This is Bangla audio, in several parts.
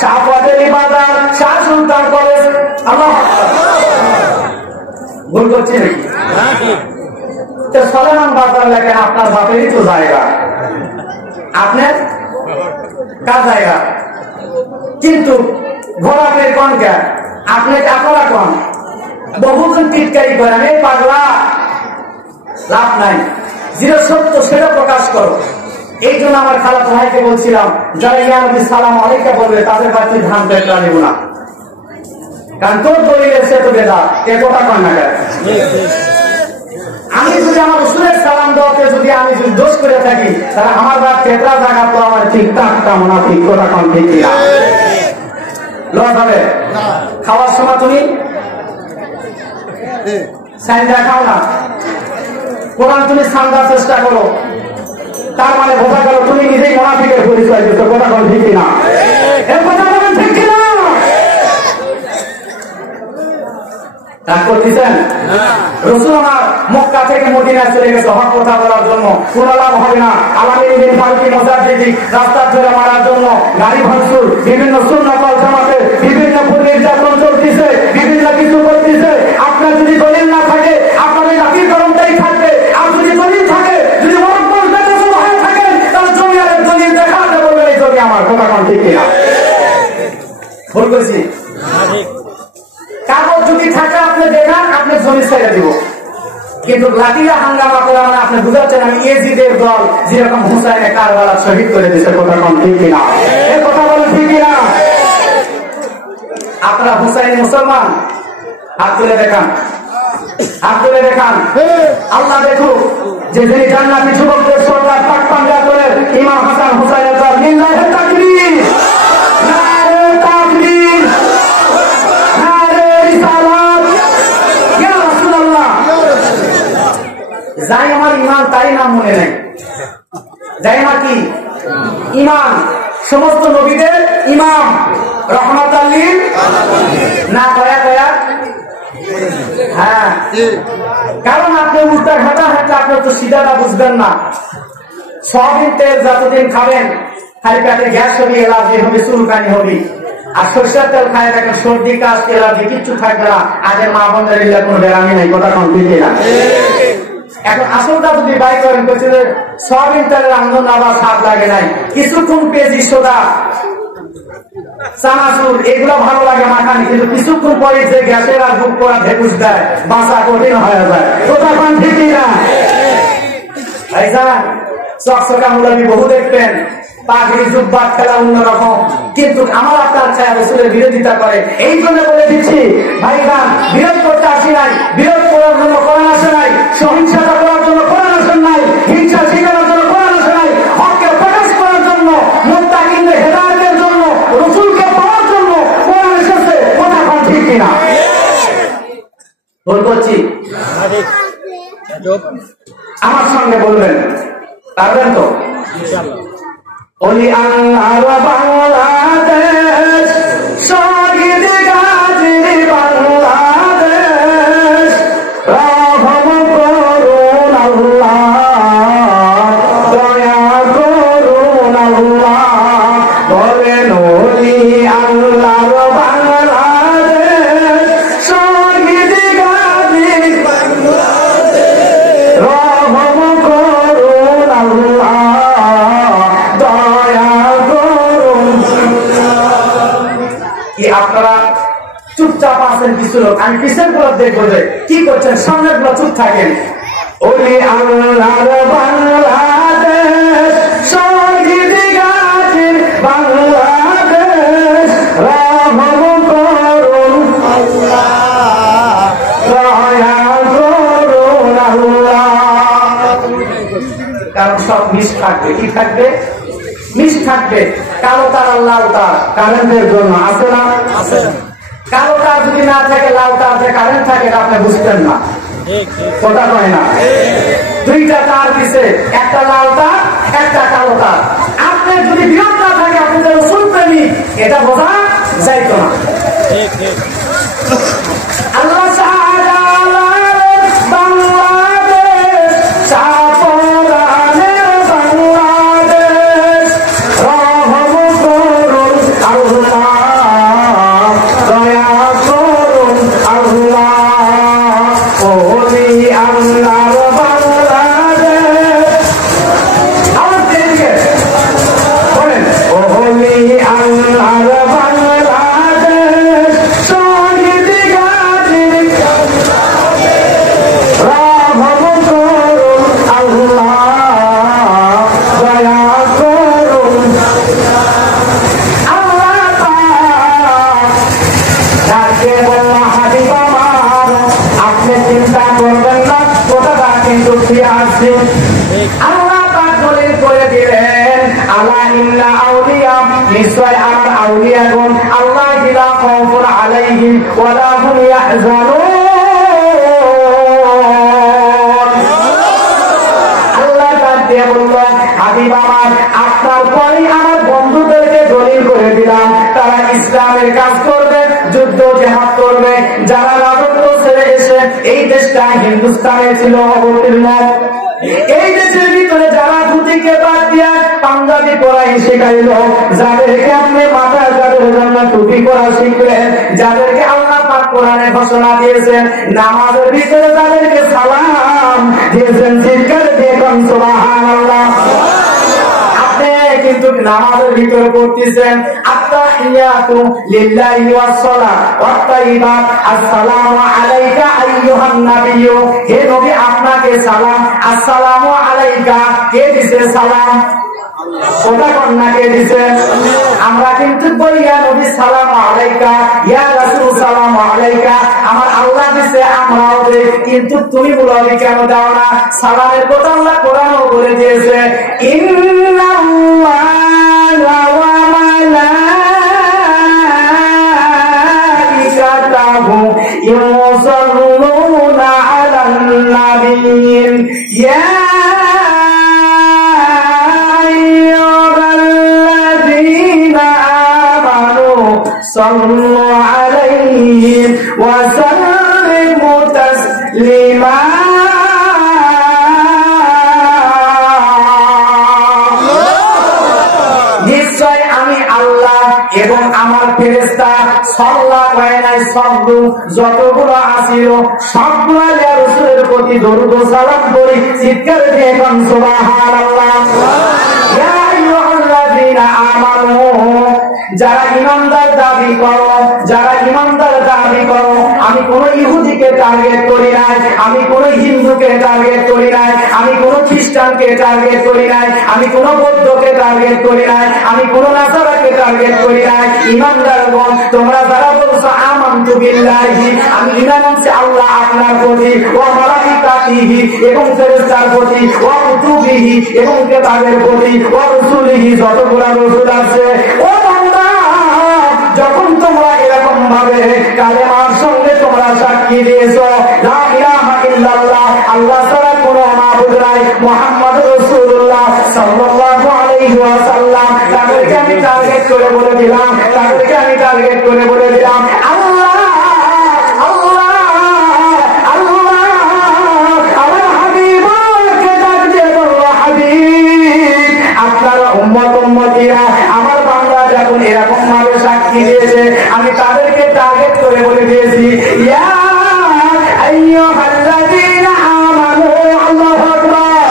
শাহবাগেরই বাজার, শাহ সুলতান কলেজ। আল্লাহ ভুল করছি নাকি? তো সলেমান বাজার লেখেন আপনার বাপেরই তো জায়গা, আপনার কার জায়গা? কিন্তু ঘোরাফের কোন কেন আপনি আপনারা কোন বহুজন টিটকারি করেন, এই পাগলা লাভ নাই, যেটা সত্য সেটা প্রকাশ করো। এই জন্য আমার খালাতো ভাইকে বলছিলাম যারা ইয়া নবী সালাম আলাইকা বলবে তাদের বাড়িতে ধান পেটলা নেব না, কারণ তোর দলিলের সে তো বেদা কে কথা কন না। আমি যদি আমার রসুলের সালাম দেওয়াতে যদি আমি যদি দোষ করে থাকি তাহলে আমার বাপ পেটলা জায়গা তো আমার ঠিক টাকা মনে ঠিক কথা কন ঠিক না লস হবে। খাওয়ার সময় তুমি সাইন দেখাও না, কোরআন তুমি সান্দার চেষ্টা করো, তার মানে বোঝা গেল তুমি নিজেই মুনাফিকের পরিচয় দিচ্ছ। কথা বল ঠিক কিনা? এর কথা বলেন ঠিক কিনা? রাগ করতেছেন? রসুল আমার মক্কা থেকে মদিনায় চলে গেছে হক কথা বলার জন্য, কোন লাভ হবে না। আলামিন ফারুকি মুজাদ্দিদি রাস্তার ধরে মারার জন্য গাড়ি ভাঙচুর, বিভিন্ন সুন্নাত ওয়াল জামাতের বিভিন্ন নির্যাতন চলতেছে, বিভিন্ন কিছু করতেছে। আপনার যদি দলিল না থাকে আপনার এই জাতির করমটাই থাকবে, আর যদি দলিল থাকে যদি আমার কথা কন ঠিক কিনা? ভুল করছি? কাগজ যদি থাকে আপনি দেখান, আপনি জমি ছেড়ে দিব, কিন্তু লাঠিরা হাঙ্গামা করা মানে আপনি বুঝাচ্ছেন আমি এজিদের দল যেরকম হুসাইনে কারবালা শহীদ করে দিয়েছে। কথা কন ঠিক কিনা? এই কথা বলেন ঠিক কিনা? আপনারা হুসাইনি মুসলমান? হাত তুলে দেখান, হাত তুলে দেখান। আল্লাহ দেখুক যে যিনি জান্নাতি যুবকদের সরকার পাক পাঞ্জা করে ইমাম হাসান হুসাইনের দল লিল্লাহি তাকবীর, নারে তাকবীর, নারে রিসালাত, ইয়া রাসূলুল্লাহ। যাই আমার ইমাম তাই নাম মনে নেই, যাই আমার কি ইমাম, সমস্ত নবীদের ইমাম, রহমাতাল লিল না কয়া কয়া। হ্যাঁ, কারণ আপনি উল্টা ঘাটা হাঁটলে আপনি তো সিধাটা বুঝবেন না। সয়াবিন তেল যতদিন খাবেন খালি পেটে গ্যাস হবে, এলার্জি হবে, চুলকানি হবে। আর সরষের তেল খায় দেখেন সর্দি কাশ এলার্জি কিচ্ছু থাকবে না। আজ মা বোনদের কোনো বেরামি নেই। কথা কম দিতে না। এখন আসলটা যদি বাই করেন বলছে যে সয়াবিন তেলের আন্দোলন আবার স্বাদ লাগে নাই, কিছুক্ষণ পেঁয়াজি সোডা চানাচুর এগুলো ভালো লাগে মাখানি, কিন্তু কিছুক্ষণ পরে যে গ্যাসের আর বুক করা ভেকুস দেয় বাঁচা কঠিন হয়ে যায়। কথা কন ঠিকই না? ভাইজান চকচকা মুলাবি বহু দেখবেন, পাগড়ি জুব্বাত খেলা অন্যরকম, কিন্তু আমার আপনার ছায়া রসুলের বিরোধিতা করে। এই জন্য বলে দিচ্ছি ভাইজান, বিরোধ করতে আসি নাই, বিরোধ করার জন্য কোরআন আসে নাই, সহিংসতা করার জন্য কোরআন আসেন নাই, হিংসা শিখানোর জন্য কোরআন আসে নাই, হককে প্রকাশ করার জন্য, মুত্তাকিনদের হেদায়েতের জন্য, রসুলকে পাওয়ার জন্য কোরআন এসেছে। কথা কন ঠিক কিনা? ভুল করছি? আমার সঙ্গে বলবেন, পারবেন তো? ওলি আল্লাহ বাংলাদেশ, শহীদ গাজী বাংলাদেশ, রহম করুন আল্লাহ, দয়া করুন আল্লাহ, বলেন ওলি আল্লাহ বাংলাদেশ, শহীদ গাজী বাংলাদেশ, রহম করুন আল্লাহ, আপনারা চুপচাপ আছেন কিছু লোক, আমি পিছনের গুলো দেখবো যে কি করছেন, সামনের গুলো চুপ থাকেন। ওলি আল্লাহর বাংলাদেশ, শহীদ গাজী বাংলাদেশ, রহম করুন আল্লাহ, দয়া করুন আল্লাহ। কারণ সব মিশ থাকবে, কি থাকবে? মিশ থাকবে। কালো তার আর লাল তার কারেন্টের জন্য আছে না? কালো তার যদি না থাকে, লাল তার যে কারেন্ট থাকে আপনি বুঝতেন না। কথা কয় না? দুইটা তার দিছে, একটা লাল তার একটা কালো তার। আপনার যদি বিরোধ না থাকে, আপনি যে রসুল প্রেমিক এটা বোঝা যাইতো না। আল্লাহ বাংলাদেশ, রহম করুন আল্লাহ, আসছি। আল্লাহ পাক দলিল করে দিলেন, আলা ইন্না আউলিয়া, নিশ্চয় আমার আউলিয়াগণ আল্লাহ লা খাউফুন আলাইহিম ওয়া লা হুম ইয়াহজানুন। আল্লাহ পাক দিয়ে বলল, হাবিব আমার, আপনার পরে আমার বন্ধুদেরকে দলিল করে দিলাম, তারা ইসলামের কাজ করবে, যুদ্ধ জিহাদ করবে। যারা রাজত্ব ছেড়ে এসে এই দেশটা হিন্দুস্তানে ছিল অবতীর্ণ, এই দেশের ভিতরে যারা ধুতিকে বাদ দিয়া পাঞ্জাবি পরাই শেখাইল, যাদেরকে আপনি মাথায় যাদের জন্য টুপি পরা শিখলেন, যাদেরকে আল্লাহ পাক কোরআনে ঘোষণা দিয়েছেন, নামাজের ভিতরে তাদেরকে সালাম দিয়েছেন, চিৎকার দিয়ে কোন সুবহানাল্লাহ। আপনি কিন্তু নামাজের ভিতরে পড়তেছেন আত্তাহিয়াতু লিল্লাহি ওয়াস সালাত ওয়াত তাইয়্যিবাত, আসসালামু আলাইকা আইয়ুহান নাবিয়্যু, হে নবী আপনাকে সালাম। আসসালামু আলাইকা, কে দিছে সালাম? ওটা কন্যাকে দিছে। আমরা কিন্তু বলি ইয়া নবী সালাম আলাইকা, ইয়া রাসূল সালাম আলাইকা, আমার আল্লাহ দিছে আমরাও দেই, কিন্তু তুমি বলবি কেন দাও না? সালামের কথা আল্লাহ কোরআনও বলে দিয়েছে, ইন্নাল্লাহা ওয়া মালাইকাতাহু ইউসাল্লুনা আলান নাবিয়্যিন ইয়া صلوا عليه وسلموا تسليما। নিশ্চয় আমি আল্লাহ এবং আমার ফেরেশতা সাল্লাল্লাহু আলাইহি সাল্লাম যতগুলো আছিল সবগুলো রাসূলের প্রতি দরুদ ও সালাম করি, চিৎকার দিয়ে কোন সুবহানাল্লাহ। ইয়া আইয়ুহাল্লাযীনা আমানু, যারা ইমানদার দাবি করো, যারা ইমানদার দাবি করো, আমি কোন ইহুদিকে টার্গেট করি নাই, আমি কোন হিন্দুকে টার্গেট করি নাই, আমি কোন খ্রিস্টানকে টার্গেট করি নাই, আমি কোন বৌদ্ধকে টার্গেট করি নাই, আমি কোন নাসারাকে টার্গেট করি নাই। ইমানদারগণ, তোমরা যারা বলছো আমানতু বিল্লাহি, আমি ঈমান আনছি আল্লাহ আপনার প্রতি, ওয়া মালাইকাতিহি এবং ফেরেশতার প্রতি, ওয়া কুতুবিহি এবং কিতাবের প্রতি, ওয়া রাসূলিহি যতগুলো রাসূল আছে, ও যখন তোমরা এরকম ভাবে কালেমার সঙ্গে তোমরা সাক্ষী দিয়েছো লা ইলাহা ইল্লাল্লাহ, আল্লাহ ছাড়া কোনো মাবুদ নাই, মুহাম্মদুর রাসূলুল্লাহ সাল্লাল্লাহু আলাইহি ওয়াসাল্লাম, তাদেরকে আমি টার্গেট করে বলে দিলাম, তাদেরকে আমি টার্গেট করে বলে দিলাম, আল্লাহ আল্লাহ আল্লাহ, আমার হাবিবকে ডাক দিয়ে বলল, হাবিব আপনার উম্মত উম্মতিরা আমার বান্দা যখন এরকম ভাবে সাক্ষী দিয়েছে, আমি তাদেরকে টার্গেট করে বলে দিয়েছি, ইয়া আইয়ুহাল্লাযীনা আমানু, আল্লাহু আকবার,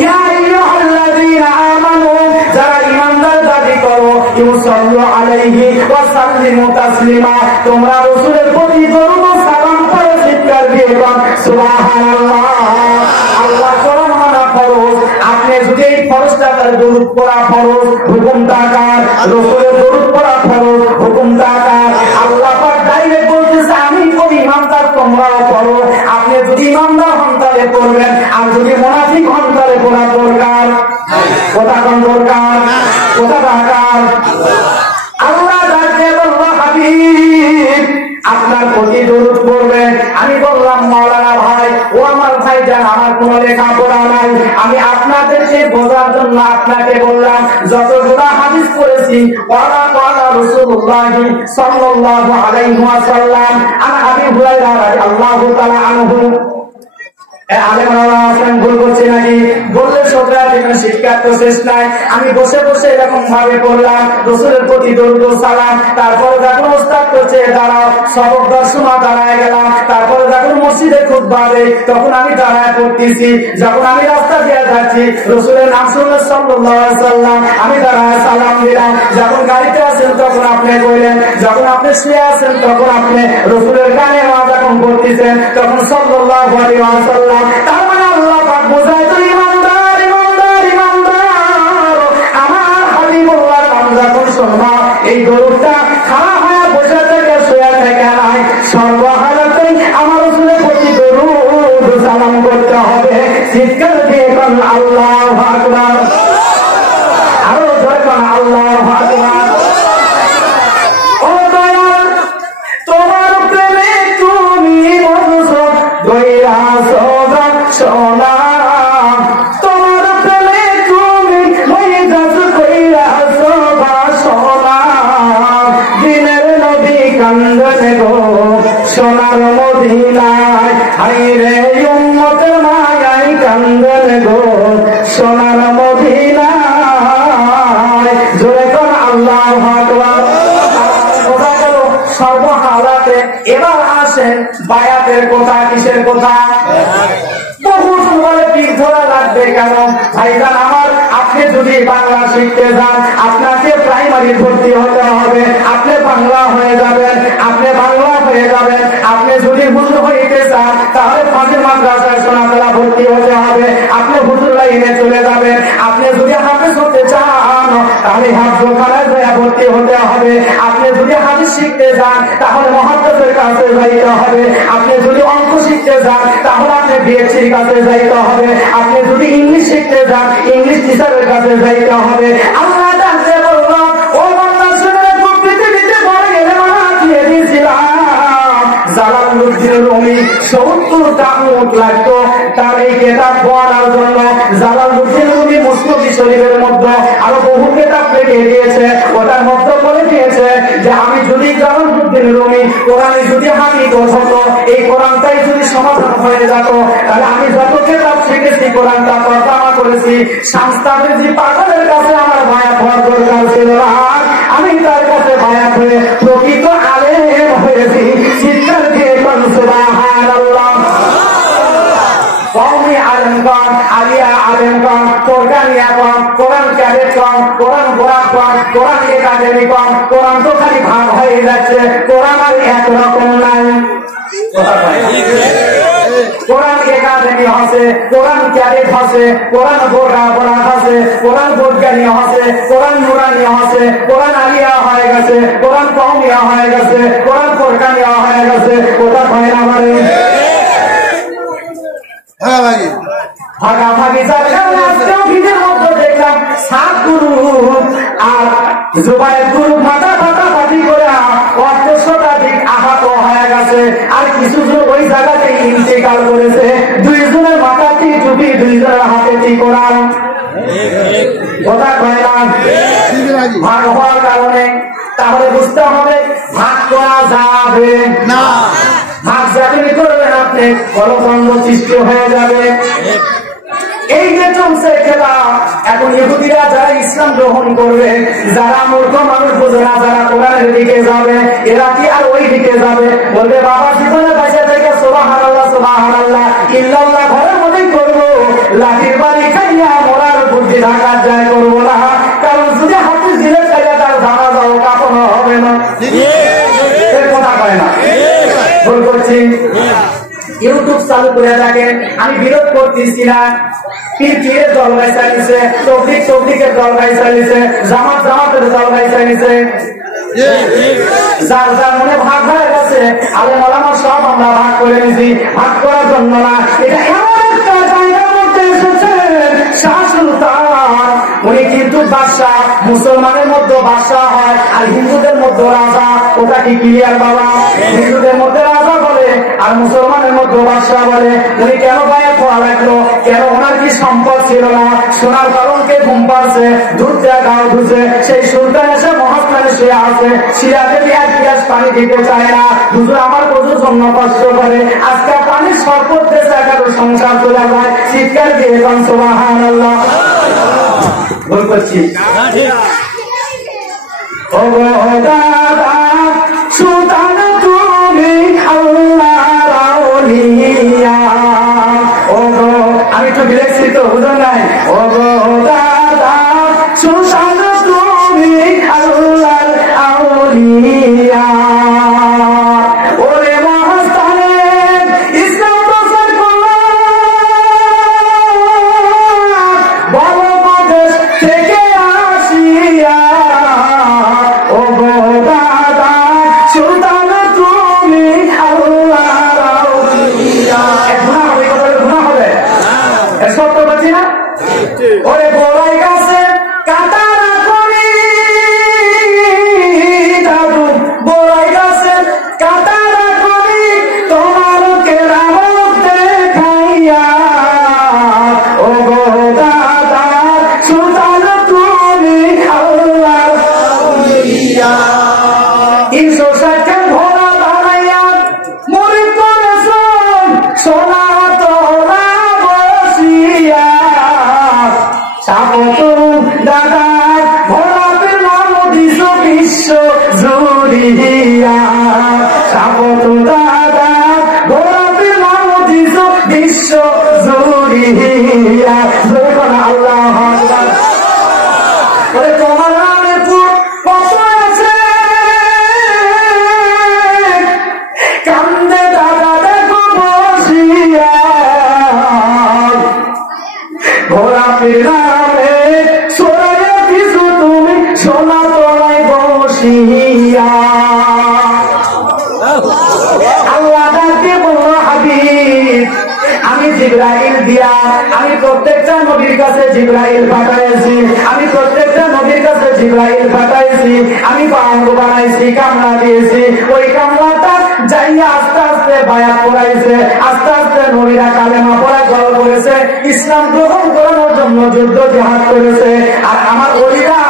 ইয়া আইয়ুহাল্লাযীনা আমানু, যারা ঈমানদার দাবি করো, ইউসাল্লু আলাইহি ওয়া সাল্লিমু তাসলিমা, তোমরা রাসূলের প্রতি দরুদ ও সালাম পড়ে চিৎকার দিয়ে বলো সুবহানাল্লাহ। আল্লাহ কোরআন মানা ফরজ, আপনি যদি এই ফরজটা তার দরুদ পড়া ফরজ, হুকুমটা কার? রাসূলের দরুদ পড়া ফরজ, হুকুমটা কার? আল্লাহ পাক ডাইরেক্ট বলতেছে, আমি কোন ইমানদার তোমরাও পড়ো। আপনি যদি ইমানদার হন তাহলে পড়বেন, আর যদি মুনাফিক হন তাহলে পড়া দরকার। কথা কোন দরকার? কথা দরকার। আল্লাহ ডাকে বলল, হাবিব আপনার প্রতি দরুদ পড়বেন। আমি বললাম, মাওলানা ভাই, ও আমার ভাই যান, আমার কোনো লেখাপড়া নাই, আমি আপনাদেরকে বোঝার জন্য আপনাকে বললাম, যতগুলো হাদিস পড়েছি ওয়ালা ওয়ালা রাসূলুল্লাহ সাল্লাল্লাহু আলাইহি ওয়াসাল্লাম, আনা আবি হুরায়রা রাদিয়াল্লাহু তাআলা আনহু। ভুল করছে নাকি? বললে সবরা শিক্ষার তো শেষ নাই। আমি বসে বসে এরকম ভাবে পড়লাম রাসূলের প্রতি দরুদ ও সালাম, তারপর যখন ওস্তাদ করছে দাঁড়াও, সবক দর্শনা দাঁড়ায় গেলাম, তারপর যখন মসজিদে খুতবা দেয় তখন আমি দাঁড়ায় পড়তেছি, যখন আমি রাস্তা দিয়ে যাচ্ছি রাসূলের নাম শুনলে সাল্লাল্লাহু আলাইহি ওয়াসাল্লাম আমি দাঁড়ায় সালাম দিলাম, যখন গাড়িতে আছেন তখন আপনি কইলেন, যখন আপনি শুয়ে আছেন তখন আপনি রাসূলের গানে যখন পড়তেছেন তখন সাল্লাল্লাহু আলাইহি ওয়াসাল্লাম। তার মানে আল্লাহ পাক বোঝায় তো ইমানদার ইমানদার ইমানদার, আমার হাবিবুল্লাহ নাম যখন শুনবা এই দরুদটা খাড়া হয়ে বসে থেকে শুয়ে থেকে নাই, সর্বহালাতেই আমার রাসূলের প্রতি দরুদ সালাম করতে হবে। চিৎকার দিয়ে কোন আল্লাহু আকবার, আরো জোরে কোন আল্লাহু আকবার। ও দয়াল তোমার প্রেমে তুমি বলছো দয়াছো সোনা, তোমার প্রেমে তুমি হয়ে যাচ্ছ কইরাছো সোনা, দিনের নবী কান্দনে গো সোনার মদিনায়, হায়রে উম্মতের মায়ায় কান্দনে গো সোনার মদিনায়, জোরে কোন আল্লাহু আকবার। সর্বহালাতে এবার আসেন বায়াতের কথা, কিসের কথা? বহু বলে পীর ধরা লাগবে কেন? ভাইজান আমার, আপনি যদি বাংলা শিখতে যান আপনাকে প্রাইমারি ভর্তি হতে হবে, আপনি বাংলা হয়ে যাবেন, আপনি বাংলা হয়ে যাবেন। আপনি যদি হুজুর হইতে চান তাহলে ফাজিল মাদ্রাসায় সোনাতলা ভর্তি হতে হবে, আপনি হুজুর লাইনে চলে যাবেন। আপনি যদি হাফেজ হতে চান তাহলে হাফেজখানায় ভর্তি হতে হবে, আপনি যদি হাদিস শিখতে চান তাহলে মুহাদ্দিসের কাছে যাইতে হবে, আপনি যদি অঙ্ক শিখতে চান তাহলে আপনি বিএসসির কাছে যাইতে হবে, আপনি যদি ইংলিশ শিখতে চান ইংলিশ টিচারের কাছে যাইতে হবে। আল্লাহ জানতে বলল ও বান্দা শুনে পৃথিবীতে পড়ে গেলে মারা দিয়ে দিয়েছিলাম জালালউদ্দিন রুমি ৭০টা উট লাগতো তার এই কিতাব পড়ার জন্য। জালালউদ্দিন রুমি মুসনদ শরীফের মধ্যে আরো বহু কিতাব লিখে দিয়েছে, ওটার মধ্যে বলে দিয়েছে যে আমি যদি জালালউদ্দিন রুমি কোরআনে যদি হাফিজ হতো, এই কোরআনটাই যদি সমাধান হয়ে যেত, তাহলে আমি যত কিতাব শিখেছি কোরআনটা তর্জমা করেছি, শামস্তাদের যে পাগলের কাছে আমার বায়াত হওয়ার দরকার ছিল না, আমি তার কাছে বায়াত হয়ে প্রকৃত আলেম হয়েছি। চিৎকার দিয়ে কোন সুবহানাল্লাহ। কওমি আলেমগণ, আলিয়া আলেমগণ, কোরআনিয়াগণ, কোরআন ক্যাডেটগণ, কোরআন গোলাপগণ, কোরআন একাডেমিগণ, কোরআন তো খালি ভাগ হয়ে যাচ্ছে, কোরআন আর একরকম নাই। কোরআন একাডেমি আছে, কোরআন ক্যাডেট আছে, কোরআন বোরকা আছে, কোরআন বৈজ্ঞানী আছে, কোরআন নুরানি আছে, কোরআন আলিয়া হয়ে গেছে, কোরআন কওমিয়া হয়ে গেছে, কোরআন কোরআনিয়া হয়ে গেছে। কোথা হয় না মানে ভাগাভাগি দেখলাম ৭ গ্রুপ আর জুবাইর গ্রুপ মাথা ফাটাফাটি করে ৮০০ আহত হয়ে গেছে, আর কিছু জন ওই জায়গাতে ইন্তেকাল করেছে। ২ জনের মাথাটি টুপি, ২ জনের হাতে কোরআন। কথা কয় না ভাগ হওয়ার কারণে, তাহলে বুঝতে হবে ভাগ করা যাবে না। ভাগ যাবে করবেন আপনি কলকণ্ড সৃষ্টি হয়ে যাবে। এই যে চলছে খেলা, এখন ইহুদিরা যারা ইসলাম গ্রহণ করবে, যারা মূর্খ মানুষ বোঝে না, যারা কোরআনের দিকে যাবে, এরা কি আর ওই দিকে যাবে? বলবে বাবা জীবনে বাঁচা থেকে সুবহানাল্লাহ সুবহানাল্লাহ ইল্লাল্লাহ ঘরের মধ্যেই করবো, লাঠির বাড়ি খাইয়া মরার বুদ্ধি ঢাকার যায় করবো না, কারণ যদি হাতে জিলে খাইয়া তার জানাজাও কাঁপানো হবে না। কথা কয় না, ভুল করছি। ইউটিউব চালু করে থাকেন, আমি বিরোধ করতেছি না। পীর দলগাই চালিয়েছে, তবলিগের দলগাই চালিয়েছে, জামাতের দলগাই চালিয়েছে। যার যার মনে ভাগ হয়ে গেছে, আলেম ওলামা সব আমরা ভাগ করে নিয়েছি। ভাগ করার জন্য না, এটা এমন একটা জায়গার মধ্যে এসেছে শাহ সুলতান, উনি কিন্তু বাদশাহ, মুসলমানের মধ্যে বাদশাহ হয় আর হিন্দুদের মধ্যে রাজা। ওটা কি ক্লিয়ার বাবা? হিন্দুদের মধ্যে রাজা বলে আর মুসলমানের মধ্যে বাদশাহ বলে। উনি কেন বায়াত হওয়া লাগলো? কেন? ওনার কি সম্পদ ছিল না? সোনার পালনকে ঘুম পাচ্ছে, দুধ দেওয়া গাও ধুছে, সেই সুলতান এসে মহাস্থানে শুয়ে আছে, সিরাজে এক গ্লাস পানি দিতে চায় না। হুজুর আমার প্রচুর জন্য কষ্ট করে, আজকে পানির শরবত দেশে একাদশ সংসার চলে যায়। চিৎকার দিয়ে সুবহানাল্লাহ। ভুল করছি? ও দাদা সুলতান তুমি আল্লাহর আউলিয়া, ও গো আমি তো বিলেছি তো বুঝো নাই। ও গো দাদা সুলতান তুমি আল্লাহর আউলিয়া, ওরে মহাস্থানে ইসলাম প্রচার করলো, বড় প্রদেশ থেকে আসিয়া। ও গো দাদা সুলতান দাদা দেখো বসিয়া ঘোরা নামে সোনায় কিছু তুমি সোনা তোলায় বসিয়া আল্লাহ ডাকে বলল হাবিব আমি জিবরাইল দিয়া আমি প্রত্যেকটা নবীর কাছে জিবরাইল পাঠাইছি আমি প্রত্যেকটা নবীর কাছে জিবরাইল পাঠাইছি আমি পাঙ্গ বানাইছি কামলা দিয়েছি ওই কামলাটা যাইয়া আস্তে আস্তে বায়াত করাইছে আস্তে আস্তে নবীরা কালেমা পড়া জল করেছে ইসলাম গ্রহণ করানোর জন্য যুদ্ধ জিহাদ করেছে আর আমার ওলিরা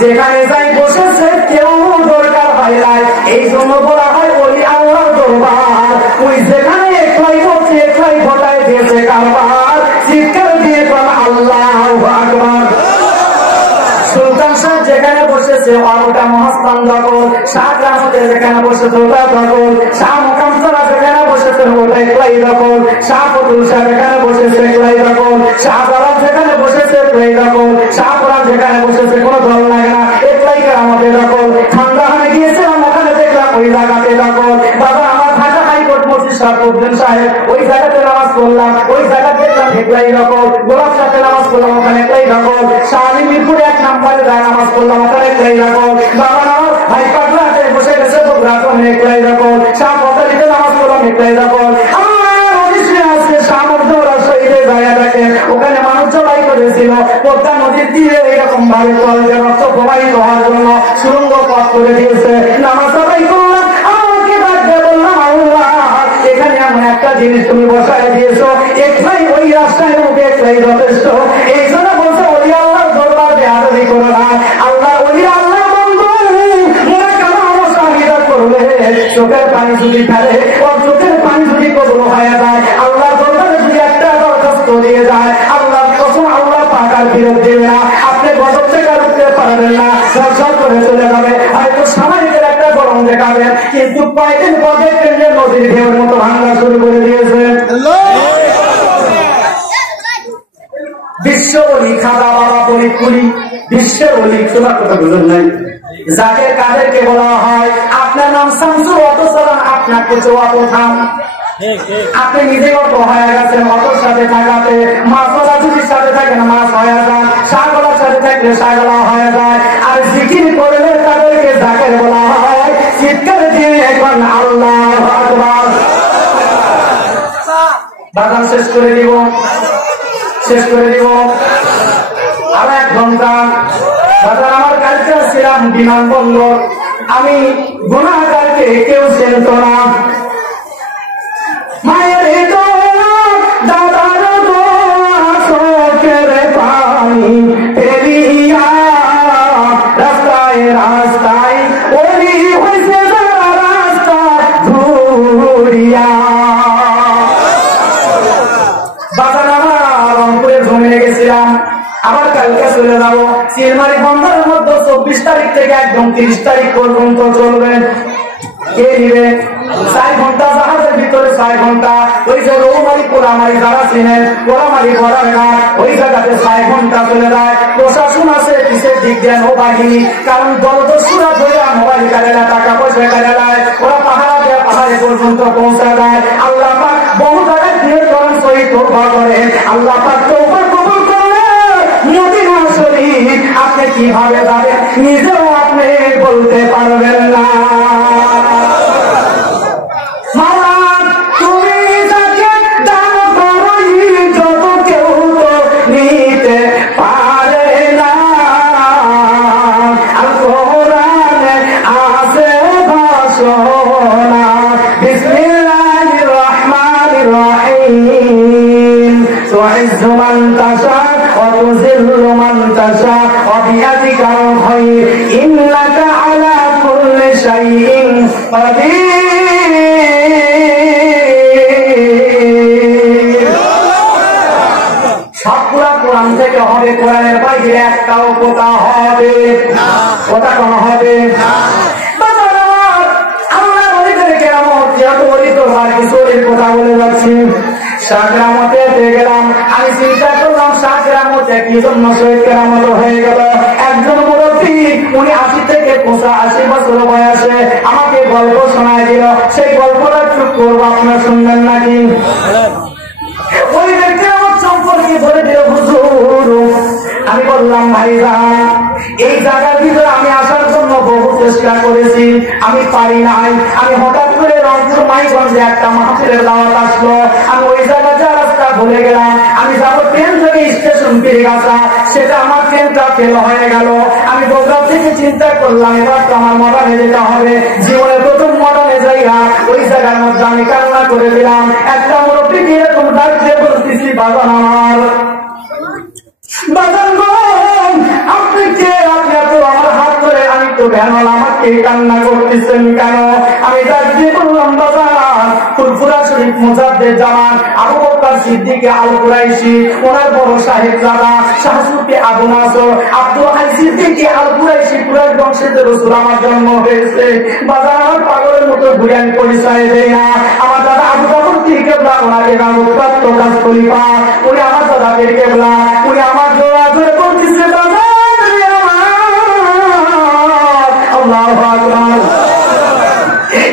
যেখানে যাই বসেছে কেউ দরকার হয় নাই এই জন্য বলা হয় ওলি আল্লাহর দরবার ওই যেখানে একলাই বলছে একলাই ঘটায় দিয়েছে কারবার চিৎকার দিয়ে বলা আল্লাহু আকবার সুলতান সাহেব যেখানে বসেছে ওটা মহাস্থান দখল শাহ গ্রামতে যেখানে বসেছে ওটা দখল শাহ মোকামতলা যেখানে বসেছে ওটা একলাই দখল শাহ ফতুল শাহ যেখানে বসেছে একলাই দখল শাহ বারাত যেখানে বসেছে একলাই দখল শাহ পরান যেখানে বসেছে কোনো দল লাগে না একলাই গ্রামতে দখল ঠান্ডা হয়ে গিয়েছিলাম ওখানে দেখলাম ওই জায়গাতে দখল বাবা আমার ঢাকা হাইকোর্ট মসজিদ শাহবুদ্দিন সাহেব ওই জায়গাতে নামাজ পড়লাম ওই জায়গা দেখলাম একলাই দখল গোলাপ সাথে নামাজ পড়লাম ওখানে একলাই দখল শাহ আলী মিরপুরে 1 নম্বরে যায় নামাজ পড়লাম ওখানে একলাই দখল বাবা নামাজ ভাই পাগলাতে বসে গেছে তো গ্রাম একলাই দখল শাহ পতালিতে নামাজ পড়লাম একলাই দখল ওখানে মানুষ জবাই করেছিল পদ্মা নদীর তীরে এরকম ভাবে রক্ত প্রবাহিত হওয়ার জন্য সুরঙ্গ পথ করে দিয়েছে নামাজ জবাই করলাম আমাকে ডাকতে বললাম আল্লাহ এখানে এমন একটা জিনিস তুমি বসায় দিয়েছো একলাই ওই রাস্তায় মুখে একলাই যথেষ্ট এই জন্য বলছে ওই আল্লাহর দরবার বেয়াদবি করো না আল্লাহ ওই আল্লাহ বন্ধু মোরা কেন আমার চাহিদা করবে চোখের পানি যদি ফেলে ও চোখের পানি যদি কবল হয়ে যায় আল্লাহ দরবারে যদি একটা দরখাস্ত দিয়ে যায় আল্লাহ কসম আল্লাহ পাকার ফিরত দেবে না আপনি গজব থেকে রুখতে পারবেন না সব করে চলে যাবে হয়তো সামাজিকের একটা গরম দেখাবেন কিন্তু কয়েকদিন পর দেখবেন যে নদীর ঢেউর মতো ভাঙা শুরু করে দিয়েছে বিশ্ব অলি খাদা বাবা পরিপুরি বিশ্বের অলি শোনার কথা বুঝুন নাই যাকে কাদেরকে বলা হয় আপনার নাম শামসুল অটোসালাম আপনার কিছু অপথাম আপনি নিজে অত হয়ে গেছেন অটোর সাথে থাকাতে মাছওয়ালা জুটির সাথে থাকেন মাছ হয়ে যায় শাকওয়ালার সাথে থাকলে শাকওয়ালা হয়ে যায় আর জিকির করলে তাদেরকে জাকের বলা হয় চিৎকার দিয়ে এখন আল্লাহু আকবার বাগান শেষ করে দিব আর 1 ঘন্টা বাজার আমার কাছে ছিলাম বিমানবন্দর আমি গুনাহগারকে কেউ চিনত না মায়ের দোয়া দাদার দোয়া চোখের পানি ফেলিয়া রাস্তায় রাস্তায় ওলি হয়েছে রাস্তা ঘুরিয়া বাজার আমার রংপুরে ঘুমিয়ে গেছিলাম আবার কালকে চলে যাবো চিলমারি বন্দরের মধ্যে 24 তারিখ থেকে একদম 30 তারিখ পর্যন্ত চলবে কে নিবে 4 ঘন্টা জাহাজের ভিতরে 4 ঘন্টা ওই যে রৌমারি পোড়ামারি যারা ছিলেন পোড়ামারি করার না ওই জায়গাতে 4 ঘন্টা চলে যায় প্রশাসন আছে কিসের দিক দিয়ে নৌবাহিনী কারণ দলদস্যুরা ধরে মোবাইল কাটে না টাকা পয়সা কাটে নেয় ওরা পাহাড়া দিয়ে পাহাড়ে পর্যন্ত পৌঁছা দেয় আল্লাহ পাক বহু জায়গায় দিয়ে করেন শহীদ তওবা করে আল্লাহ পাক তওবা কবুল করলে মদিনা শরীফ আপনি কিভাবে যাবেন নিজেও আপনি বলতে পারবেন না تعز من تشاء وتذل من تشاء وبيدك الخير إنك على كل شيء قدير সবগুলা কোরআন থেকে হবে কোরআনের বাইরে একটাও কথা হবে না কথা কোন হবে না আমরা ওইদের কেরামত যত ওই তো আর কিশোরের কথা বলে যাচ্ছি শাহগ্রামতে গেলাম আমি চিন্তা করলাম শাহগ্রামতে কি জন্য শহীদ কেরামত হয়ে গেল একজন বড় মুরব্বী উনি 80 থেকে 85 বছর বয়সে আমাকে গল্প শোনায় দিল। সেই গল্পটা চুপ করবো, আপনারা শুনবেন নাকি? ওই ব্যক্তি আমার সম্পর্কে বলে দিল, হুজুর। আমি বললাম, ভাইজান এই জায়গার ভিতরে আমি আসার জন্য বহু চেষ্টা করেছি, আমি পারি নাই। আমি হঠাৎ করে রংপুর মাইগঞ্জে একটা মাহফিলের দাওয়াত আসলো, আমি ওই জায়গায় যা রাস্তা ভুলে গেলাম। আমি যাবো ট্রেন থেকে স্টেশন পীরগাছা, সেটা আমার ট্রেনটা ফেল হয়ে গেল। আমি বগুড়া থেকে চিন্তা করলাম এবার তো আমার মডার্নে যেতে হবে। জীবনের প্রথম মডার্নে যাইয়া ওই জায়গার মধ্যে আমি কান্না করে দিলাম। একটা মুরব্বী এরকম ডাক দিয়ে বলতেছি, বাগান আমার বাগান গো, আপনি কে? আপনি এত আমার হাত ধরে, আমি তো ভ্যানল, আমাকে কান্না করতেছেন কেন? আমি ডাক দিয়ে বললাম, বাগান ফুরফুরা শরীফ মুজাদ্দেদ জামান আবু বকর সিদ্দিক আল কুরাইশি, ওনার বড় সাহেব জাদা শাহসুফি আবু নাসর আব্দুল হাই সিদ্দিক আল কুরাইশি, কুরাইশ বংশের রাসূল আমার জন্ম হয়েছে। বাজার আমার পাগলের মতো ঘুরে আমি পরিচয় দেই না। আমার দাদা আবু বকর কেবলা, ওনাকে রামপ্রাপ্ত কাজ খলিফা, উনি আমার দাদা কেবলা, উনি আমার জোড়া ধরে বলতেছে, আল্লাহু আকবার।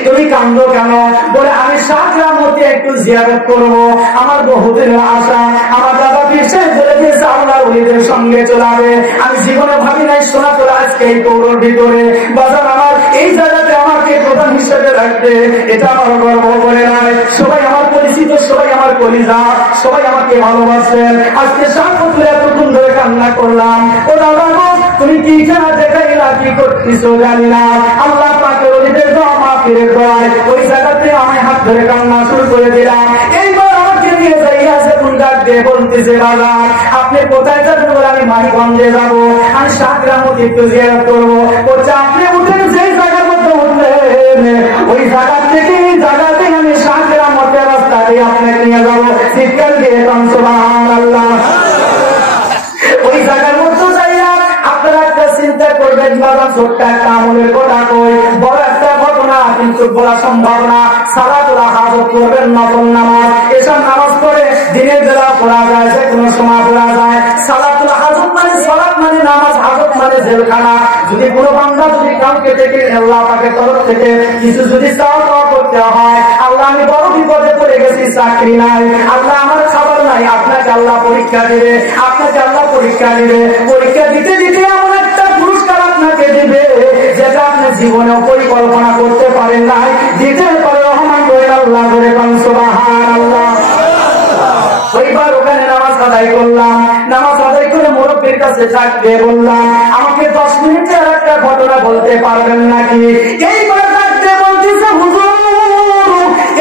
তুমি কান্দো কেন? বলে আমি সাকরামতে একটু জিয়ারত করবো, আমার বহুদিনের আশা। আমার দাদা পীর সাহেব বলে দিয়েছে আল্লাহর ওলিদের সঙ্গে চলাবে। আমি জীবনে ভাবি নাই সোনা তোলা আজকে এই পৌরর ভিতরে। বাজার আমার এই জায়গাতে আমাকে প্রধান হিসেবে রাখতে, এটা আমার গর্ব করে নাই। সবাই আমার পরিচিত, সবাই আমার কলিজা, সবাই আমাকে ভালোবাসেন। আজকে সাকরামতে এতক্ষণ ধরে কান্না করলাম। ও দাদা গো, তুমি কি খেলা দেখাইলা, কি করতেছো জানি না। আল্লাহ পাকের ওলিদের দোয়া মাফিরের দোয়ায় ওই জায়গাতে আমি হাত ধরে কান্না শুরু করে দিলাম। এইবার আমাকে নিয়ে যাইয়া সেগুন ডাক দিয়ে বলতেছে, বাবা আপনি কোথায় যাবেন? বলে আমি মানিকগঞ্জে যাবো, আমি সাকরামতে একটু জিয়ারত করবো। বলছে আপনি উঠেন, যেই জায়গার মধ্যে উঠলেন ওই জায়গা থেকে জায়গাতে আমি সাকরামতের রাস্তা দিয়ে আপনাকে নিয়ে যাবো। চিৎকার দিয়ে সুবহানাল্লাহ। ওই জায়গার মধ্যে যাইয়া আপনারা একটা চিন্তা করবেন, বাবা ছোট্ট একটা আমলের কথা কই, বড় একটা ঘটনা কিন্তু বলা সম্ভব না। সালাতুল হাজত করবেন, নফল নামাজ, এসব নামাজ পড়ে দিনের বেলা পড়া যায়, যে কোনো সময় পড়া যায়। সালাতুল হাজত মানে সালাত মানে নামাজ, হাজত মানে জেলখানা। যদি কোনো বান্দা যদি কাউকে থেকে আল্লাহ পাকের তরফ থেকে কিছু যদি চাওয়া করতে হয়, আল্লাহ আমি বড় বিপদে পড়ে গেছি, চাকরি নাই, আল্লাহ আমার খাবার নাই, আপনাকে আল্লাহ পরীক্ষা দিবে, আপনাকে আল্লাহ পরীক্ষা দিবে। পরীক্ষা দিতে দিতে এমন একটা পুরস্কার আপনাকে দিবে যেটা আপনি জীবনেও পরিকল্পনা করতে পারেন নাই। দিতে পারে রহমান করে আল্লাহ করে সুবহানাল্লাহ। ওইবার ওখানে নামাজ আদায় করলাম। নামাজ আদায় করে মুরব্বির কাছে থাকতে বললাম, আমাকে 10 মিনিটে আর একটা ঘটনা বলতে পারবেন নাকি? এইবার থাকতে বলতেছে, হুজুর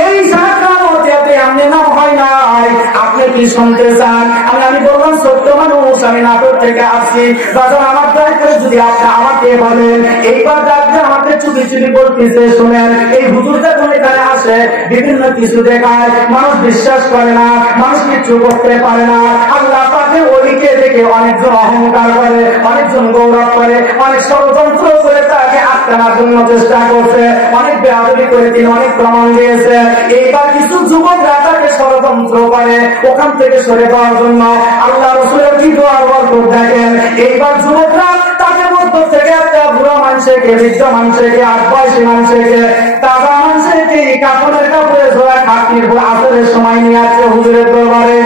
এই সাকরামতে আপনি নাম হয় নাই, আপনি কি শুনতে চান? আমি বললাম, ছোট্ট মানুষ, আমি নাটোর থেকে আসছি, বাজার আমার দয়া করে যদি আপনি আমাকে বলেন। এইবার ডাকতে আমাকে চুপি চুপি বলতেছে, শুনেন এই হুজুর যখন এখানে আসে বিভিন্ন কিছু দেখায়, মানুষ বিশ্বাস করে না, মানুষ কিছু করতে পারে না। আল্লাহ পাকের ওলিকে দেখে অনেকজন অহংকার করে, অনেকজন গৌরব করে, অনেক ষড়যন্ত্র করে তাকে আটকানোর জন্য চেষ্টা করছে, অনেক বেয়াদবি করে তিনি অনেক প্রমাণ দিয়েছে। এইবার কিছু যুবকরা তাকে ষড়যন্ত্র করে ওখান থেকে সরে পাওয়ার জন্য। আল্লাহ রাসূলের কি দোয়ার বরকত দেখেন। এইবার যুবকরা তাদের মধ্য থেকে একটা বুড়া মানুষকে, বৃদ্ধ মানুষকে, 8 বয়সী মানুষকে, তাজা মানুষকে কাপড়ের কাপড়ে জোড়া খাটির আসরের সময় নিয়ে আসছে হুজুরের দরবারে।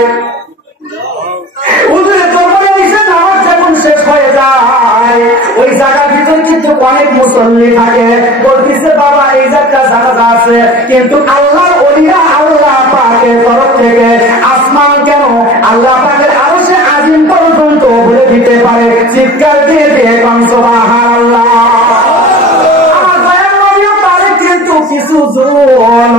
হুজুরের দরবারে এসে নামাজ যখন শেষ হয়ে যায়, ওই জায়গার ভিতরে কিন্তু অনেক মুসল্লি থাকে। বলতেছে, বাবা এই জায়গা জানাজা আছে, কিন্তু আল্লাহর ওলিরা আল্লাহ পাকের তরফ থেকে আসমান কেন আল্লাহ পাকের আরশে আজিম পর্যন্ত বলে দিতে পারে। চিৎকার দিয়ে দিয়ে সুবহানাল্লাহ। আমার দয়ার নবীও পারে, কিন্তু কিছু জন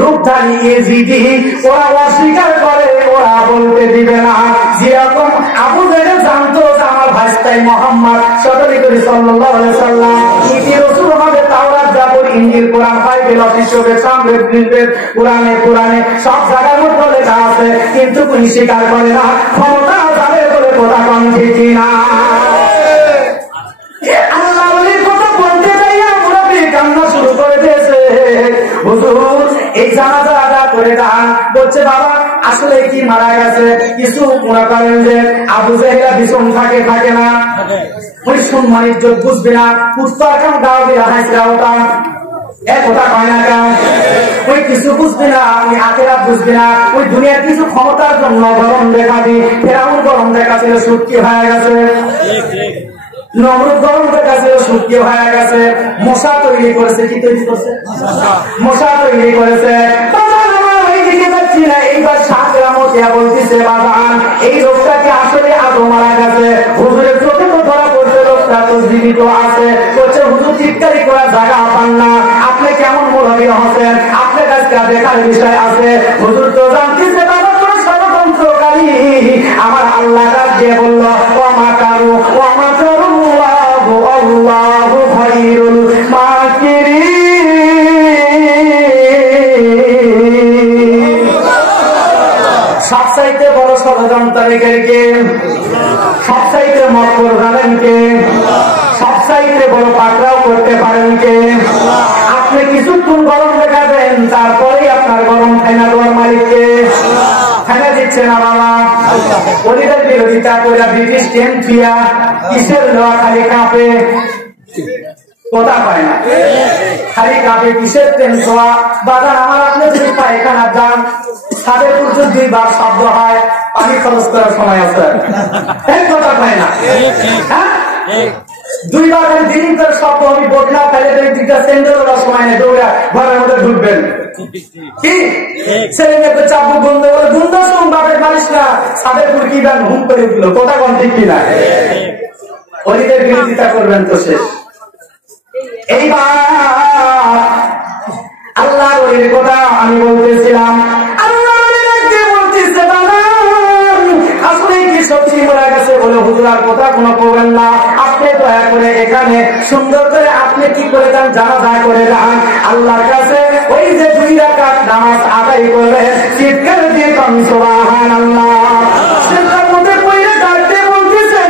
রূপধারী ইজিদি ওরা অস্বীকার করে, ওরা বলতে দিবে না। যেরকম আবু জাহেল জানতো যে আমার ভাইস্তাই মুহাম্মদ সাল্লাল্লাহু আলাইহি ওয়াসাল্লাম কি রাসূল হবে, তাওরাত জাবুর ইনজিল কোরআন বাইবেল হিসেবে সামগ্রিক গ্রন্থের কোরআনে সব জায়গার মধ্যে লেখা আছে, কিন্তু কোন স্বীকার করে না। ক্ষমতা যাবে বলে কথা কম ঠিক না। আল্লাহ ওলির কথা বলতে যাইয়া মুরব্বি কান্না শুরু করে দিয়েছে। হুজুর এই জানাজা আদা করে দান। বলছে, বাবা আসলে কি মারা গেছে? কিছু মনে করেন যে আবু জাহেল ভীষণ থাকে না, ওই সম্মানিত যোগ বুঝবে না, পুষ্পার কাম গাও দিলা হাসরা ওটা এক কথা কয় না কেন? ওই কিছু বুঝবে না, ওই আখেরাত বুঝবে না, ওই দুনিয়ার কিছু ক্ষমতার জন্য গরম দেখাবি। ফেরাউন গরম দেখাছিল, সুটকি হয়ে গেছে। নমরুদ গরম দেখাছিল, সুটকি হয়ে গেছে। মশা তৈরি করেছে, কি তৈরি করছে? মশা তৈরি করেছে। এইবার সাতরামতিয়া বলতেছে বাবান, এই লোকটাকে আসলে আদৌ মারা গেছে। হুজুরের চোখে তো ধরা পড়ছে লোকটা তো জীবিত আছে। বলছে হুজুর চিৎকারি করার জায়গা পান না, আপনি কেমন মুরব্বী হচ্ছেন, আপনার কাছে দেখার বিষয় আছে। হুজুর তো জানতেছে বাবা তোর ষড়যন্ত্রকারী। আমার আল্লাহ কাজ দিয়ে বলল ওমা কারু ওমা কারু আল্লাহু খায়রুল মাকিরিন। সবচাইতে বড় ষড়যন্ত্রকারী কে? সবচাইতে মক্কর জানেন কে? সবচাইতে বড় পাকড়াও করতে পারেন কে? আপনি কিছুক্ষণ গরম দেখাবেন, তারপরে আপনার গরম খাইনা দেওয়ার মালিককে খাইনা দিচ্ছে না বাবা। ওদের বিরোধিতা করে ব্রিটিশ টেন্ট্রিয়া কিসের দেওয়া খালি কাঁপে, কথা পায় না, খালি কাঁপে কিসের ট্রেন ছোয়া। বাজার আমার আপনি যদি পায়খানা যান, সাড়ে পর্যন্ত 2 বার শব্দ হয়, পানি খরচ করার সময় আছে, কথা পায় না। হ্যাঁ 2 বার দিন করে শব্দ আমি বদলা ফেলে দেয়, 2টা সেন্টার ওরা সময় নেই, দৌড়া ঘরের মধ্যে ঢুকবেন। কি ছেলে মেয়েকে চাপু বন্ধ করে বন্ধ শুন বাপের মারিস না, সাদের পুর কি গান হুম করে দিল, কথা কম ঠিক কিনা? ওদের বিরোধিতা করবেন তো শেষ। এইবার আল্লাহর ওলির কথা আমি বলতেছিলাম। আল্লাহর ওলিকে বলতেছে বাবা আসলে কি সত্যি মারা গেছে বলে হুজুর আর কথা কোনো বলবেন না, আপনি দয়া করে এখানে সুন্দর করে আপনি কি করে যান, জানাজা করে যান আল্লাহর কাছে। ওই যে 2 রাকাত নামাজ আদায় করবে, চিৎকার দিয়ে কোন সুবহানাল্লাহ। সেটার মধ্যে কইরা ডাকতে বলতেছে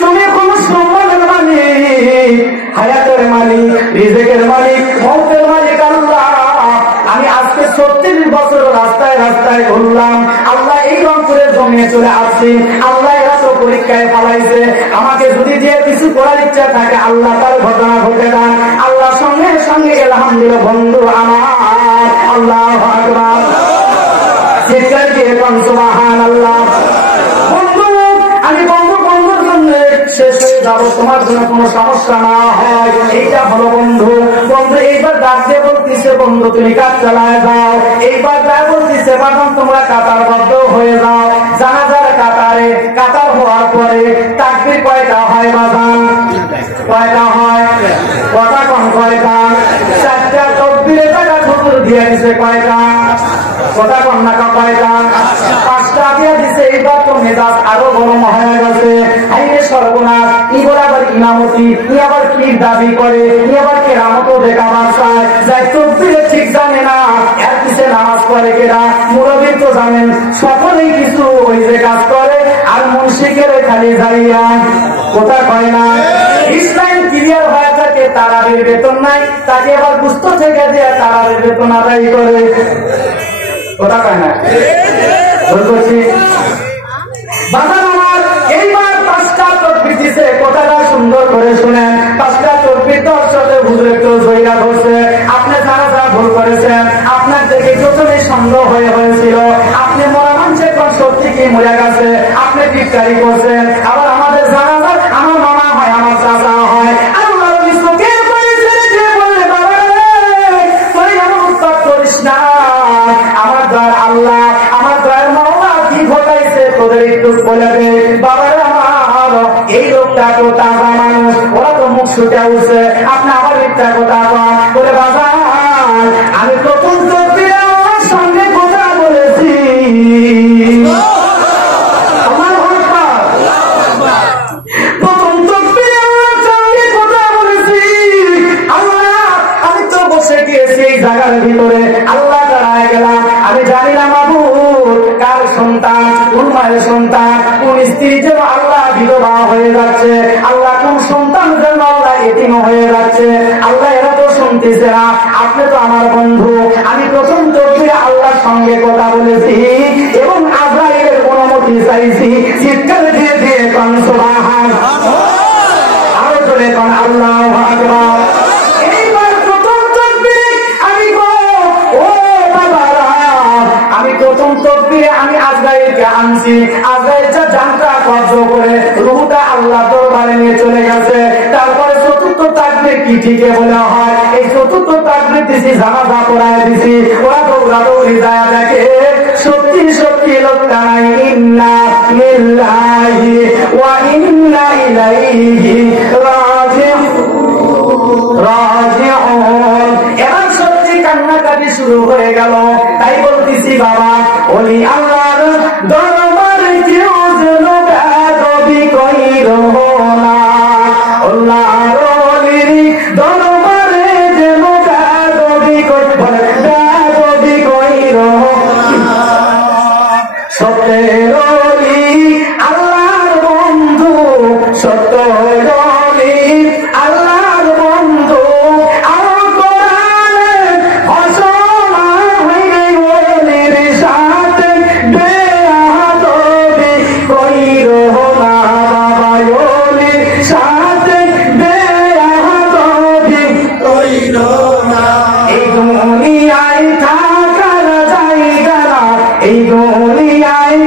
তুমি কোন সম্মানের মালিক, হায়াতের মালিক, রিজিকের মালিক, মওতের মালিক আল্লাহ। আমি আজকে 36 বছর রাস্তায় রাস্তায় ঘুরলাম, আল্লাহ এই রংপুরের জমিয়ে চলে আসছি, আল্লাহ এরা তো পরীক্ষায় পালাইছে, আমাকে যদি দিয়ে কিছু করার ইচ্ছা থাকে আল্লাহ তার ঘটনা ঘটে দেন। আল্লাহ সঙ্গে সঙ্গে আলহামদুলিল্লাহ বন্ধু আমার আল্লাহু আকবার, চিৎকার দিয়ে কোন সুবহানাল্লাহ। বন্ধু আমি বন্ধুর জন্য শেষ হয়ে যাবো, তোমার জন্য কোনো সমস্যা না হয়, এইটা হলো বন্ধু। বন্ধু এইবার ডাক দিয়ে বলতেছে বন্ধু তুমি কাজ চালায় যাও। এইবার যা বলতেছে বাদাম তোমরা কাতারবদ্ধ হয়ে যাও। জানাজার কাতারে কাতার হওয়ার পরে তাকবীর কয়টা হয় বাদাম? কয়টা হয়? কথা কম কয়টা? 4টা তকবীরে টাকা ঠুকুর দিয়ে দিছে কয়টা? কথা কম না কয়টা? 5টা দিয়ে দিছে। এইবার তো মেজাজ আরো গরম হয়ে গেছে। হাইরে সর্বনাশ, এবার আবার ইমামতি, ই আবার কি দাবি করে, ই আবার কেরামতও দেখাবার চায়, যাই তকবীরে ঠিক জানে না, এর পিছে নামাজ পড়ে কেরা, মুরব্বী তো জানেন, সকলেই কিছু ওই যে কাজ করে, আর মুনশিকের খালি যাইয়া কথা কয় না। ইসলাম ক্লিয়ার হয়ে থাকে, তারাবির বেতন নাই, তাকে আবার বুঝতে থেকে দিয়ে তারাবির বেতন আদায় করে, কথা কয় না। বলছি বাজার আমার এইবার 5টা তকবীর দিছে, কথাটা সুন্দর করে শুনেন। 5টা তকবীর দর্শকে হুজুর একটু জয়রা ধরছে, আপনি যারা যারা ভুল করেছেন, আপনার থেকে প্রথমে সন্দেহ হয়েছিল, আপনি মরা মানুষের কোন সত্যি কি মরে গেছে, আপনি টিপটারি করছেন। আবার আমাদের যারা যারা আমার মামা হয়, আমার চাচা হয়, আমার বিশ্বকে বললে বাবা তুই এমন উৎপাদ করিস না, আমার দয়ার আল্লাহ, আমার দয়ার মাওলা কি ঘটাইছে তোদের একটু বলে দে। বাবার আমার এই লোকটা তো তাজা মানুষ, ওরা তো মুখ ছুটে উঠছে, আপনি আবার মিথ্যা কথা বলে বাজার আমি প্রথম তকবীরে আমার সঙ্গে কথা বলেছি। প্রথম তকবীরে আমার সঙ্গে কথা বলেছি। আল্লাহ আমি তো বসে গিয়েছি এই জায়গার ভিতরে, আল্লাহ দাঁড়ায় গেলাম, আমি জানি না মাবুদ কার সন্তান, কোন মায়ের সন্তান, কোন স্ত্রী যেন আল্লাহ বিধবা হয়ে যাচ্ছে, আল্লাহ কোন সন্তান যেন আল্লাহ এতিম হয়ে যাচ্ছে, আল্লাহ এরা তো শুনতেছে না, আপনি তো আমার বন্ধু। আমি প্রথম তকবীরে আল্লাহর সঙ্গে কথা বলেছি এবং আজরাইলের কি চাইছি চিৎকার দিয়ে দিয়ে কোন সুবহানাল্লাহ আরো জোরে কোন আল্লাহু আকবার এইবার প্রথম তাকবীরে আমি গো ও বাবারা আমি প্রথম তাকবীরে আমি আজরাইলকে আনছি আজরাইল যা জানটা কবজ করে রূহটা আল্লাহ দরবারে নিয়ে চলে গেছে তারপরে চতুর্থ তাকবীর কি ঠিকই বলা হয় এই চতুর্থ তাকবীর দিছি জানাজা পড়ায় দিছি ওরা দৌড়াদৌড়ি যায় দেখে সত্যি সত্যি লোকটা নাই ইন্না লিল্লাহি ওয়া ইন্না ইলাইহি রাজিউন এবার সত্যি কান্নাকাটি শুরু হয়ে গেল তাই বলতেছি বাবা ওলি আল্লাহর দরবারে কেউ যেন বেয়াদবি কইরো না আল্লাহর ওলির দরবারে যেন বেয়াদবি কইরো সত্যের ওলি আল্লাহর বন্ধু সত্যের ওলি আল্লাহর বন্ধু আর কোরআনে ঘোষণা হয়ে ওলির সাথে বেয়াদবি কইরো না বাবা ওলির সাথে বেয়াদবি কইরো না এই দুনিয়ায় থাকার জায়গা না এই দুনিয়ায়